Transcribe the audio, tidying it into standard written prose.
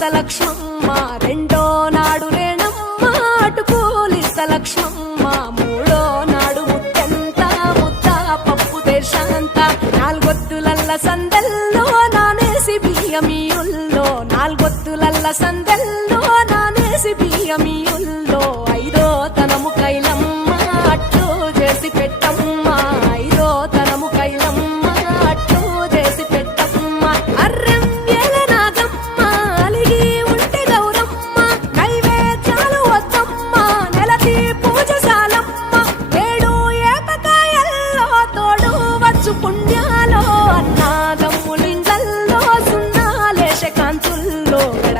పాలిస్త లక్ష్మమ్మ, రెండో నాడు రేణమ్మ అటు పూలిస్త లక్ష్మమ్మ, మూడో నాడు ముట్టంత ముద్ద పప్పు దేశంత, నాలుగొత్తులల్ల సందల్లో నానేసి బియ్యమియుల్లో, నాలుగొత్తులల్ల సందల్లో